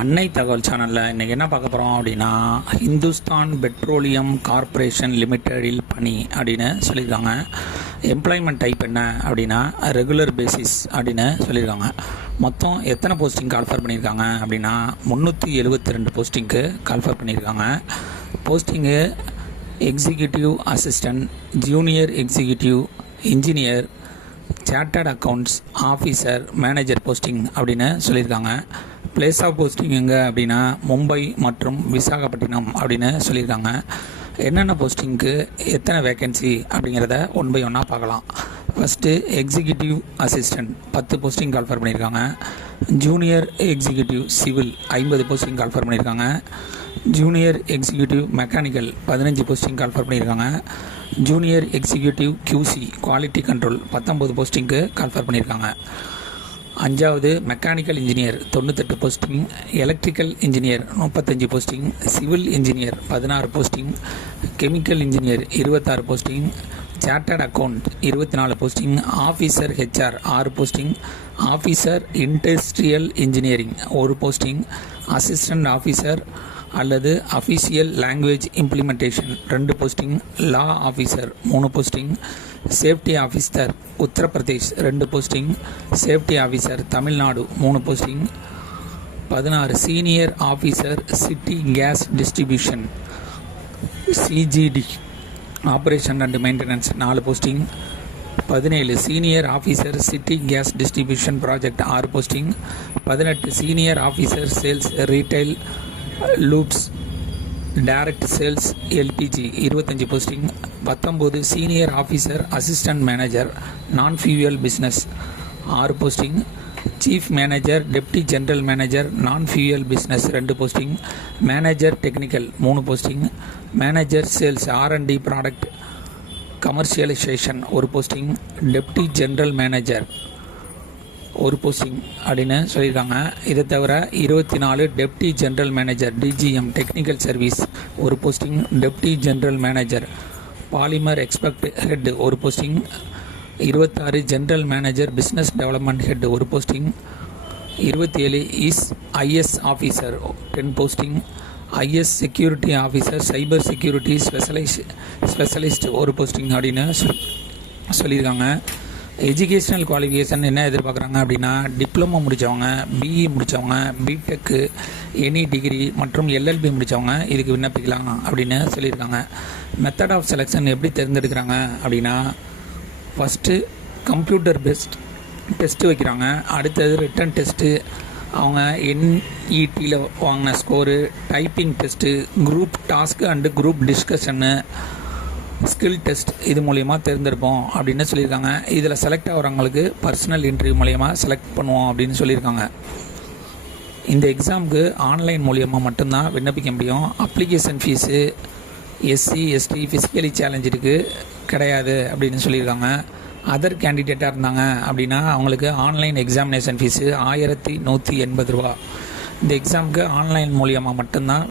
அன்னை தகவல் சேனலில் இன்றைக்கி என்ன பார்க்க போகிறோம் அப்படின்னா, ஹிந்துஸ்தான் பெட்ரோலியம் கார்ப்பரேஷன் லிமிட்டெடில் பணி அப்படின்னு சொல்லியிருக்காங்க. எம்ப்ளாய்மெண்ட் டைப் என்ன அப்படின்னா ரெகுலர் பேசிஸ் அப்படின்னு சொல்லியிருக்காங்க. மொத்தம் எத்தனை போஸ்டிங் கால்ஃபர் பண்ணியிருக்காங்க அப்படின்னா 372 போஸ்டிங்க்கு கால்ஃபர் பண்ணியிருக்காங்க. Posting executive assistant, junior executive engineer, chartered accounts officer, manager posting அப்படின்னு சொல்லியிருக்காங்க. பிளேஸ் ஆஃப் போஸ்டிங் எங்கே அப்படின்னா மும்பை மற்றும் விசாகப்பட்டினம் அப்படின்னு சொல்லியிருக்காங்க. என்னென்ன போஸ்டிங்க்கு எத்தனை வேக்கன்சி அப்படிங்கிறத ஒன் பை ஒன்னாக பார்க்கலாம். First executive assistant 10 posting call for பண்ணியிருக்காங்க. Junior executive civil 50 posting call for பண்ணியிருக்காங்க. Junior executive mechanical 15 posting call for பண்ணியிருக்காங்க. Junior executive QC quality control 19 போஸ்டிங்க்கு கால்ஃபர் பண்ணியிருக்காங்க. 5வது mechanical engineer 98 posting, electrical engineer 35 posting, civil engineer 16 posting, chemical engineer 26 posting, chartered account 24 posting, officer HR 6 posting, officer industrial engineering 1 posting, assistant officer அல்லது official language implementation 2 posting, law officer 3 posting, safety officer Uttar Pradesh 2 posting, safety officer Tamil Nadu 3 posting. 16 senior officer city gas distribution CGD operation and maintenance 4 posting. 17 senior officer city gas distribution project 6 posting. 18 senior officer sales retail lubes direct sales LPG 25 posting. 19 senior officer assistant manager non fuel business 6 posting. Chief manager deputy general manager non fuel business 2 posting. Manager technical 3 posting. Manager sales R&D product commercialisation 1 posting. Deputy general manager 1 posting அப்படின்னு சொல்லியிருக்காங்க. இதை தவிர 24 deputy general manager DGM technical service 1 posting. Deputy general manager polymer expect head 1 posting. 26 general manager business development head 1 posting. 27 IS officer 10 posting. IS security officer cyber security specialist 1 posting அப்படின்னு சொல்லியிருக்காங்க. Educational qualification என்ன எதிர்பார்க்குறாங்க அப்படின்னா diploma முடித்தவங்க, BE முடித்தவங்க, BTech, any degree மற்றும் LLB முடித்தவங்க இதுக்கு விண்ணப்பிக்கலாம் அப்படின்னு சொல்லியிருக்காங்க. மெத்தட் ஆஃப் செலெக்ஷன் எப்படி தேர்ந்தெடுக்கிறாங்க அப்படின்னா ஃபஸ்ட்டு கம்ப்யூட்டர் பேஸ்ட் டெஸ்ட்டு வைக்கிறாங்க. அடுத்தது ரிட்டன் டெஸ்ட்டு, அவங்க NETயில் வாங்கின score, typing test, group task and group டிஸ்கஷன்னு, ஸ்கில் டெஸ்ட் இது மூலயமா தேர்ந்தெடுப்போம் அப்படின்னு சொல்லியிருக்காங்க. இதில் செலக்ட் ஆகிறவங்களுக்கு பர்சனல் இன்டர்வியூ மூலயமா செலக்ட் பண்ணுவோம் அப்படின்னு சொல்லியிருக்காங்க. இந்த எக்ஸாமுக்கு ஆன்லைன் மூலியமாக மட்டும்தான் விண்ணப்பிக்க முடியும். Application fees SC ST physically சேலஞ்சுக்கு கிடையாது அப்படின்னு சொல்லியிருக்காங்க. அதர் கேண்டிடேட்டாக இருந்தாங்க அப்படின்னா அவங்களுக்கு ஆன்லைன் எக்ஸாமினேஷன் ஃபீஸு 1180 ரூபா. இந்த எக்ஸாமுக்கு ஆன்லைன் மூலியமாக மட்டும்தான்